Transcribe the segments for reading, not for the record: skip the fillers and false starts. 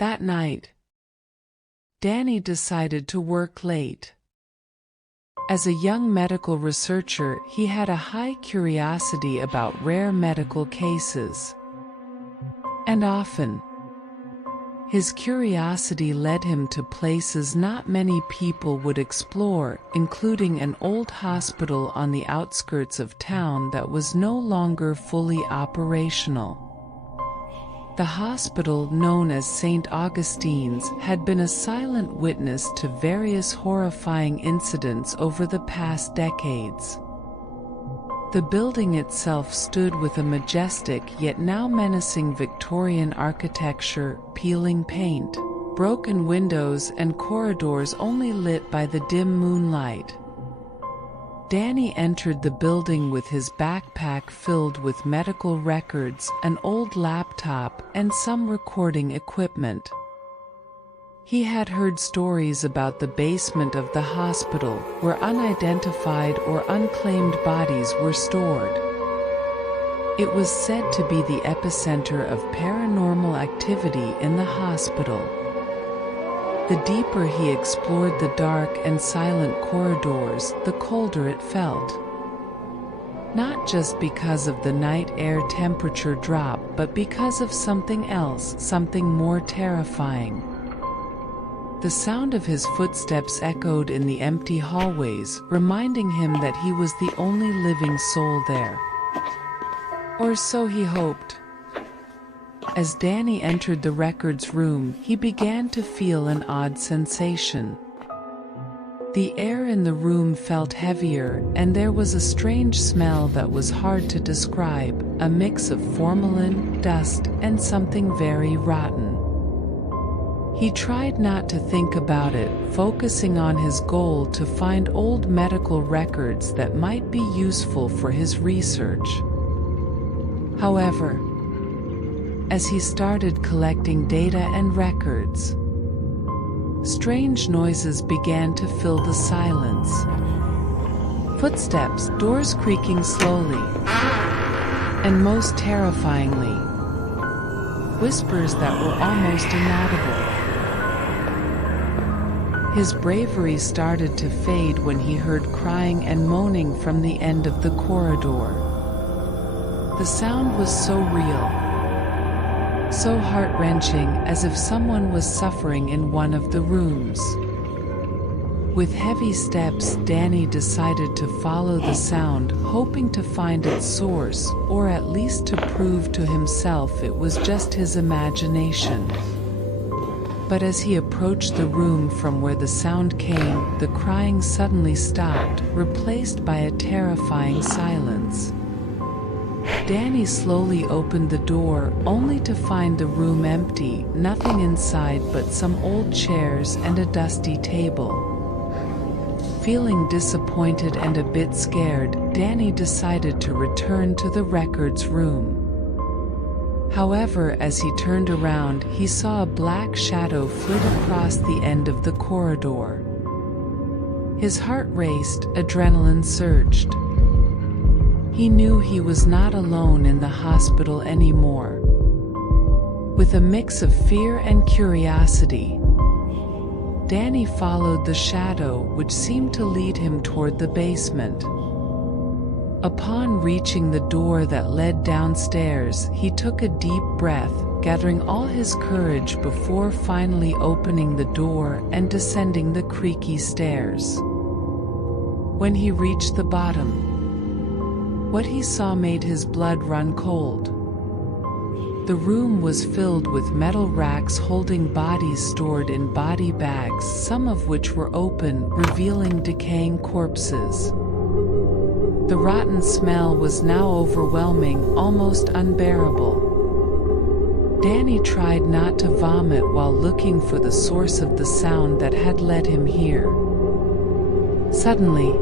That night, Danny decided to work late. As a young medical researcher, he had a high curiosity about rare medical cases. And often, his curiosity led him to places not many people would explore, including an old hospital on the outskirts of town that was no longer fully operational. The hospital, known as St. Augustine's, had been a silent witness to various horrifying incidents over the past decades. The building itself stood with a majestic yet now menacing Victorian architecture, peeling paint, broken windows and corridors only lit by the dim moonlight. Danny entered the building with his backpack filled with medical records, an old laptop, and some recording equipment. He had heard stories about the basement of the hospital, where unidentified or unclaimed bodies were stored. It was said to be the epicenter of paranormal activity in the hospital. The deeper he explored the dark and silent corridors, the colder it felt. Not just because of the night air temperature drop, but because of something else, something more terrifying. The sound of his footsteps echoed in the empty hallways, reminding him that he was the only living soul there. Or so he hoped. As Danny entered the records room, he began to feel an odd sensation. The air in the room felt heavier, and there was a strange smell that was hard to describe, a mix of formalin, dust, and something very rotten. He tried not to think about it, focusing on his goal to find old medical records that might be useful for his research. However, as he started collecting data and records, strange noises began to fill the silence. Footsteps, doors creaking slowly, and most terrifyingly, whispers that were almost inaudible. His bravery started to fade when he heard crying and moaning from the end of the corridor. The sound was so real, so heart-wrenching, as if someone was suffering in one of the rooms. With heavy steps, Danny decided to follow the sound, hoping to find its source, or at least to prove to himself it was just his imagination. But as he approached the room from where the sound came, the crying suddenly stopped, replaced by a terrifying silence. Danny slowly opened the door, only to find the room empty, nothing inside but some old chairs and a dusty table. Feeling disappointed and a bit scared, Danny decided to return to the records room. However, as he turned around, he saw a black shadow flit across the end of the corridor. His heart raced, adrenaline surged. He knew he was not alone in the hospital anymore. With a mix of fear and curiosity, Danny followed the shadow, which seemed to lead him toward the basement. Upon reaching the door that led downstairs, he took a deep breath, gathering all his courage before finally opening the door and descending the creaky stairs. When he reached the bottom, what he saw made his blood run cold. The room was filled with metal racks holding bodies stored in body bags, some of which were open, revealing decaying corpses. The rotten smell was now overwhelming, almost unbearable. Danny tried not to vomit while looking for the source of the sound that had led him here. Suddenly,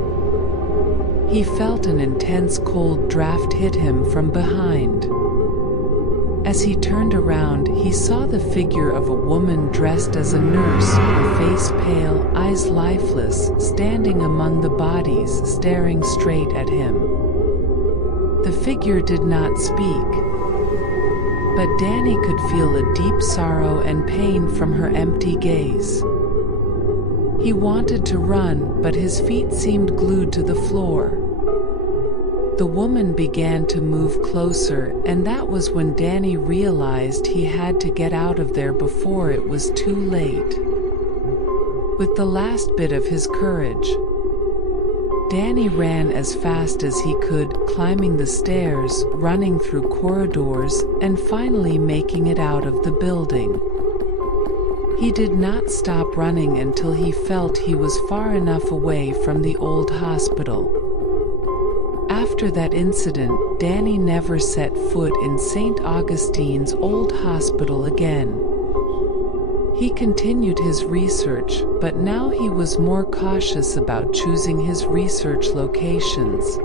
he felt an intense cold draft hit him from behind. As he turned around, he saw the figure of a woman dressed as a nurse, her face pale, eyes lifeless, standing among the bodies, staring straight at him. The figure did not speak, but Danny could feel a deep sorrow and pain from her empty gaze. He wanted to run, but his feet seemed glued to the floor. The woman began to move closer, and that was when Danny realized he had to get out of there before it was too late. With the last bit of his courage, Danny ran as fast as he could, climbing the stairs, running through corridors, and finally making it out of the building. He did not stop running until he felt he was far enough away from the old hospital. After that incident, Danny never set foot in St. Augustine's old hospital again. He continued his research, but now he was more cautious about choosing his research locations.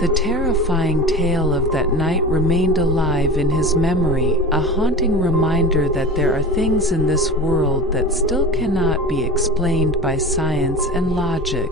The terrifying tale of that night remained alive in his memory, a haunting reminder that there are things in this world that still cannot be explained by science and logic.